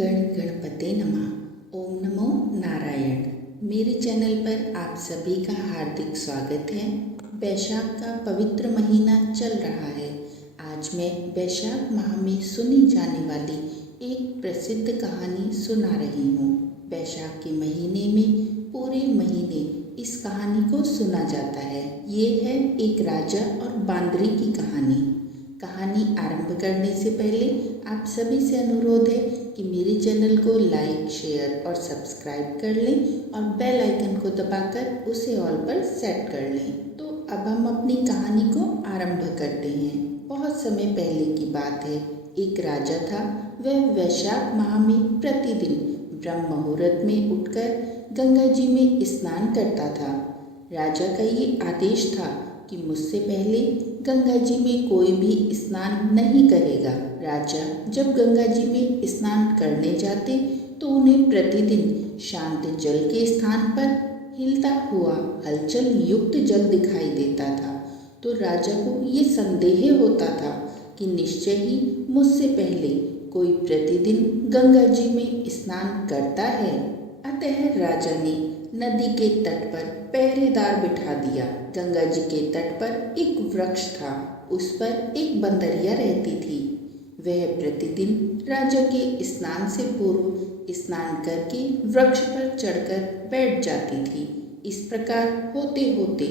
गण गणपते नमः। ओम नमो नारायण। मेरे चैनल पर आप सभी का हार्दिक स्वागत है। वैशाख का पवित्र महीना चल रहा है। आज मैं वैशाख माह में सुनी जाने वाली एक प्रसिद्ध कहानी सुना रही हूँ। वैशाख के महीने में पूरे महीने इस कहानी को सुना जाता है। ये है एक राजा और बांदरी की कहानी। कहानी आरंभ करने से पहले आप सभी से अनुरोध है कि मेरे चैनल को लाइक, शेयर और सब्सक्राइब कर लें और बेल आइकन को दबाकर उसे ऑल पर सेट कर लें। तो अब हम अपनी कहानी को आरंभ करते हैं। बहुत समय पहले की बात है। एक राजा था। वह वैशाख माह में प्रतिदिन ब्रह्म मुहूर्त में उठकर गंगा जी में स्नान करता था। राजा का ये आदेश था कि मुझसे पहले गंगा जी में कोई भी स्नान नहीं करेगा। राजा जब गंगा जी में स्नान करने जाते तो उन्हें प्रतिदिन शांत जल के स्थान पर हिलता हुआ हलचल युक्त जल दिखाई देता था। तो राजा को ये संदेह होता था कि निश्चय ही मुझसे पहले कोई प्रतिदिन गंगा जी में स्नान करता है। अतः राजा ने नदी के तट पर पहरेदार बिठा दिया। गंगा जी के तट पर एक वृक्ष था। उस पर एक बंदरिया रहती थी। वह प्रतिदिन राजा के स्नान से पूर्व स्नान करके वृक्ष पर चढ़कर बैठ जाती थी। इस प्रकार होते होते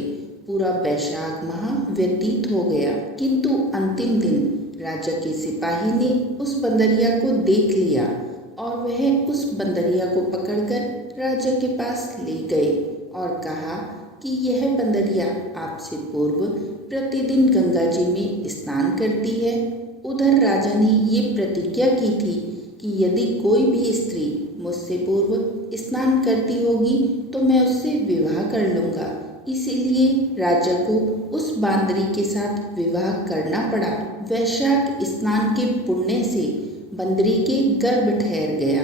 पूरा वैशाख माह व्यतीत हो गया, किंतु अंतिम दिन राजा के सिपाही ने उस बंदरिया को देख लिया और वह उस बंदरिया को पकड़कर राजा के पास ले गए और कहा कि यह बंदरिया आपसे पूर्व प्रतिदिन गंगा जी में स्नान करती है। उधर राजा ने ये प्रतिज्ञा की थी कि यदि कोई भी स्त्री मुझसे पूर्व स्नान करती होगी तो मैं उससे विवाह कर लूँगा। इसीलिए राजा को उस बांदरी के साथ विवाह करना पड़ा। वैशाख स्नान के पुण्य से बंदरी के गर्भ ठहर गया।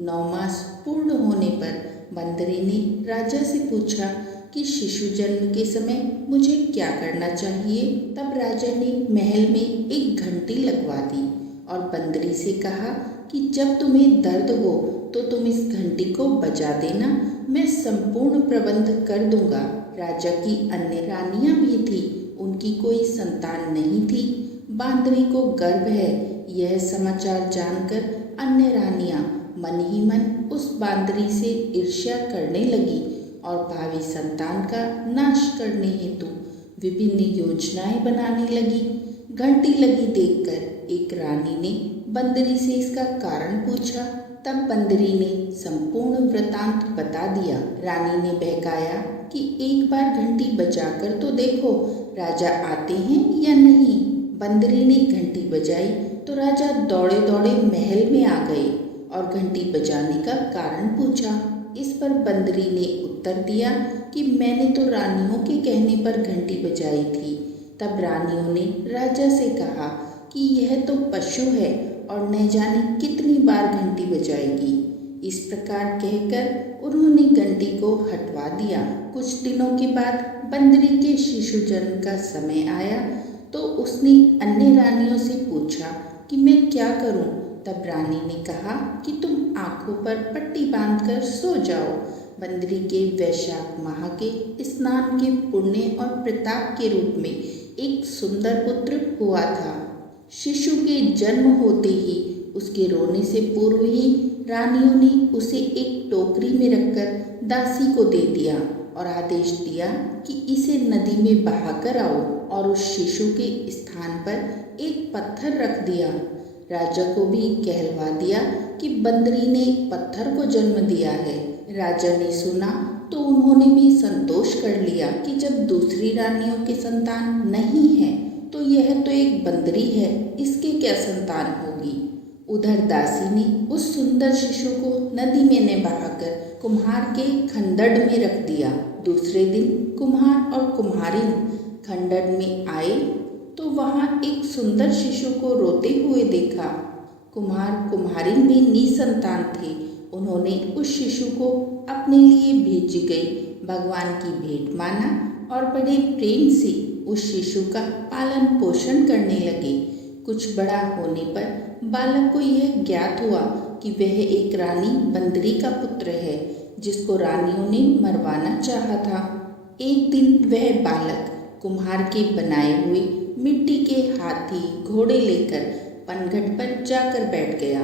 9 मास पूर्ण होने पर बंदरी ने राजा से पूछा कि शिशु जन्म के समय मुझे क्या करना चाहिए। तब राजा ने महल में एक घंटी लगवा दी और बंदरी से कहा कि जब तुम्हें दर्द हो तो तुम इस घंटी को बजा देना, मैं संपूर्ण प्रबंध कर दूंगा। राजा की अन्य रानियां भी थी, उनकी कोई संतान नहीं थी। बांदरी को गर्भ है यह समाचार जानकर अन्य रानियां मन ही मन उस बांदरी से ईर्ष्या करने लगी और भावी संतान का नाश करने हेतु विभिन्न योजनाएं बनाने लगी। घंटी लगी देखकर एक रानी ने बंदरी से इसका कारण पूछा। तब बंदरी ने संपूर्ण वृतांत बता दिया। रानी ने बहकाया कि एक बार घंटी बजाकर तो देखो राजा आते हैं या नहीं। बंदरी ने घंटी बजाई तो राजा दौड़े दौड़े महल में आ गए और घंटी बजाने का कारण पूछा। इस पर बंदरी ने उत्तर दिया कि मैंने तो रानियों के कहने पर घंटी बजाई थी। तब रानियों ने राजा से कहा कि यह तो पशु है और न जाने कितनी बार घंटी बजाएगी। इस प्रकार कहकर उन्होंने घंटी को हटवा दिया। कुछ दिनों के बाद बंदरी के शिशु जन्म का समय आया तो उसने अन्य रानियों से पूछा कि मैं क्या करूं। तब रानी ने कहा कि तुम आंखों पर पट्टी बांधकर सो जाओ। बंदरी के वैशाख माह के स्नान के पुण्य और प्रताप के रूप में एक सुंदर पुत्र हुआ था। शिशु के जन्म होते ही उसके रोने से पूर्व ही रानियों ने उसे एक टोकरी में रखकर दासी को दे दिया और आदेश दिया कि इसे नदी में बहाकर आओ और उस शिशु के स्थान पर एक पत्थर रख दिया। राजा को भी कहलवा दिया कि बंदरी ने पत्थर को जन्म दिया है। राजा ने सुना तो उन्होंने भी संतोष कर लिया कि जब दूसरी रानियों के संतान नहीं है तो यह तो एक बंदरी है, इसके क्या संतान होगी। उधर दासी ने उस सुंदर शिशु को नदी में न बहाकर कुम्हार के खंडड़ में रख दिया। दूसरे दिन कुम्हार और कुम्हारिन खंडड़ में आए तो वहाँ एक सुंदर शिशु को रोते हुए देखा। कुम्हार कुम्हारिन भी निसंतान थे। उन्होंने उस शिशु को अपने लिए भेजी गई भगवान की भेंट माना और बड़े प्रेम से उस शिशु का पालन पोषण करने लगे। कुछ बड़ा होने पर बालक को यह ज्ञात हुआ कि वह एक रानी बंदरी का पुत्र है जिसको रानियों ने मरवाना चाहा था। एक दिन वह बालक कुम्हार के बनाए हुए मिट्टी के हाथी घोड़े लेकर पनघट पर जाकर बैठ गया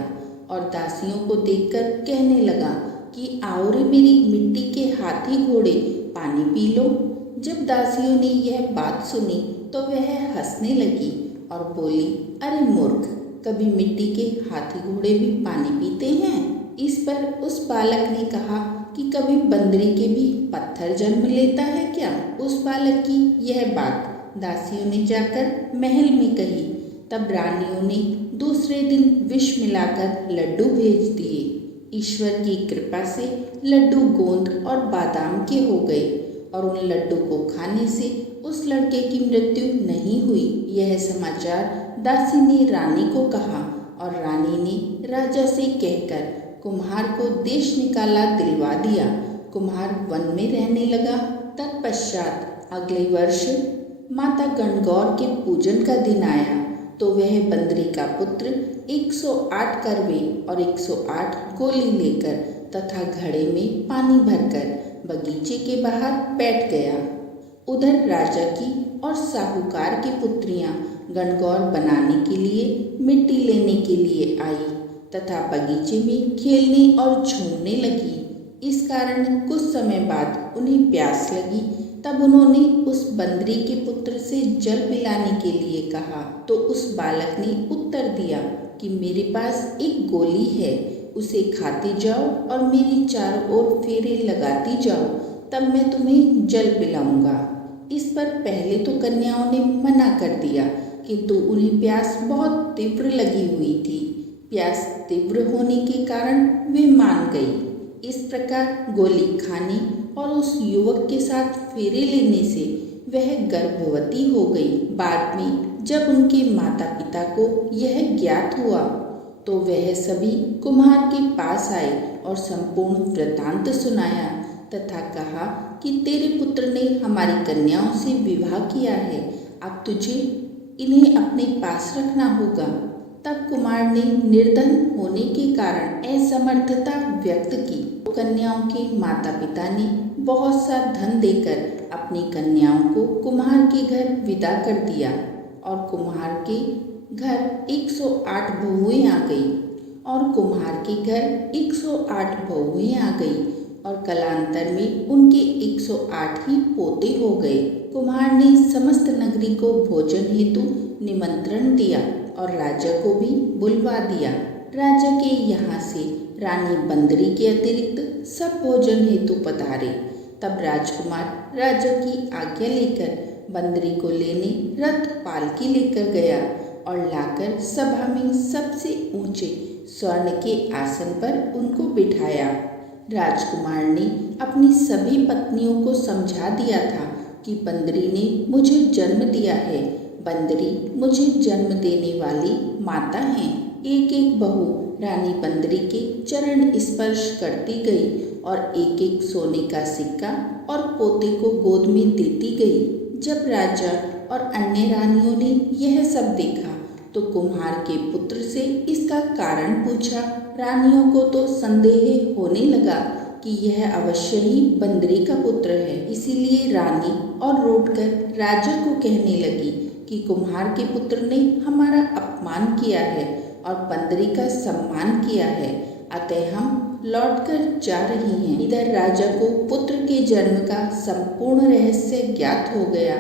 और दासियों को देखकर कहने लगा कि आओ रे मेरी मिट्टी के हाथी घोड़े, पानी पी लो। जब दासियों ने यह बात सुनी तो वह हंसने लगी और बोली, अरे मूर्ख, कभी मिट्टी के हाथी घोड़े भी पानी पीते हैं? इस पर उस बालक ने कहा कि कभी बंदरी के भी पत्थर जन्म लेता है क्या? उस बालक की यह बात दासियों ने जाकर महल में कही। तब रानियों ने दूसरे दिन विष मिलाकर लड्डू भेज दिए। ईश्वर की कृपा से लड्डू गोंद और बादाम के हो गए और उन लड्डू को खाने से उस लड़के की मृत्यु नहीं हुई। यह समाचार दासी ने रानी को कहा और रानी ने राजा से कहकर कुम्हार को देश निकाला दिलवा दिया। कुम्हार वन में रहने लगा। तत्पश्चात अगले वर्ष माता गणगौर के पूजन का दिन आया तो वह बंदरी का पुत्र 108 करवे और 108 गोली लेकर तथा घड़े में पानी भरकर बगीचे के बाहर बैठ गया। उधर राजा की और साहूकार की पुत्रियां गणगौर बनाने के लिए मिट्टी लेने के लिए आई तथा बगीचे में खेलने और झूमने लगी। इस कारण कुछ समय बाद उन्हें प्यास लगी। तब उन्होंने उस बंदरी के पुत्र से जल पिलाने के लिए कहा तो उस बालक ने उत्तर दिया कि मेरे पास एक गोली है, उसे खाते जाओ और मेरी चारों ओर फेरे लगाती जाओ, तब मैं तुम्हें जल पिलाऊंगा। इस पर पहले तो कन्याओं ने मना कर दिया, किंतु उन्हें प्यास बहुत तीव्र लगी हुई थी। प्यास तीव्र होने के कारण वे मान गई। इस प्रकार गोली खाने और उस युवक के साथ फेरे लेने से वह गर्भवती हो गई। बाद में जब उनके माता पिता को यह ज्ञात हुआ तो वह सभी कुम्हार के पास आए और संपूर्ण वृतांत सुनाया तथा कहा कि तेरे पुत्र ने हमारी कन्याओं से विवाह किया है, अब तुझे इन्हें अपने पास रखना होगा। तब कुमार ने निर्धन होने के कारण असमर्थता व्यक्त की। कन्याओं के माता पिता ने बहुत सा धन देकर अपनी कन्याओं को कुम्हार के घर विदा कर दिया और कुम्हार के घर 108 बहुएं आ गई और कुम्हार के घर 108 बहुएं आ गई और कालांतर में उनके 108 ही पोते हो गए। कुम्हार ने समस्त नगरी को भोजन हेतु निमंत्रण दिया और राजा को भी बुलवा दिया। राजा के यहाँ से रानी बंदरी के अतिरिक्त सब भोजन हेतु पधारे। तब राजकुमार राजा की आज्ञा लेकर बंदरी को लेने रथ पालकी लेकर गया और लाकर सभा में सबसे ऊंचे स्वर्ण के आसन पर उनको बिठाया। राजकुमार ने अपनी सभी पत्नियों को समझा दिया था कि बंदरी ने मुझे जन्म दिया है, बंदरी मुझे जन्म देने वाली माता हैं। एक एक बहू रानी बंदरी के चरण स्पर्श करती गई और एक एक सोने का सिक्का और पोते को गोद में देती गई। जब राजा और अन्य रानियों ने यह सब देखा तो कुम्हार के पुत्र से इसका कारण पूछा। रानियों को तो संदेह होने लगा कि यह अवश्य ही बंदरी का पुत्र है। इसीलिए रानी और रोटकर राजा को कहने लगी कि कुम्हार के पुत्र ने हमारा अपमान किया है और बंदरी का सम्मान किया है, अतः हम लौटकर जा रही हैं। इधर राजा को पुत्र के जन्म का संपूर्ण रहस्य ज्ञात हो गया।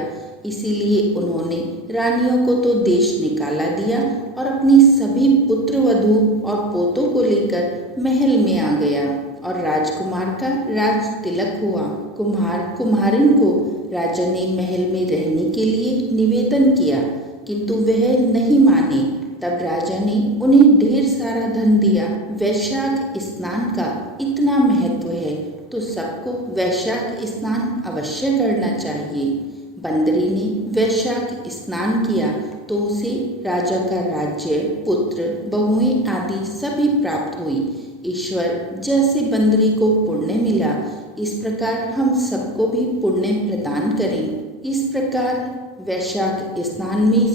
इसीलिए उन्होंने रानियों को तो देश निकाला दिया और अपनी सभी पुत्र वधू और पोतों को लेकर महल में आ गया और राजकुमार का राज तिलक हुआ। कुम्हार कुम्हारिन को राजा ने महल में रहने के लिए निवेदन किया, किंतु वह नहीं माने। तब राजा ने उन्हें ढेर सारा धन दिया। वैशाख स्नान का इतना महत्व है तो सबको वैशाख स्नान अवश्य करना चाहिए। बंदरी ने वैशाख स्नान किया तो उसे राजा का राज्य, पुत्र, बहुएं आदि सभी प्राप्त हुई। ईश्वर जैसे बंदरी को पुण्य मिला, इस प्रकार हम सबको भी पुण्य प्रदान करें। इस प्रकार वैशाख स्नान में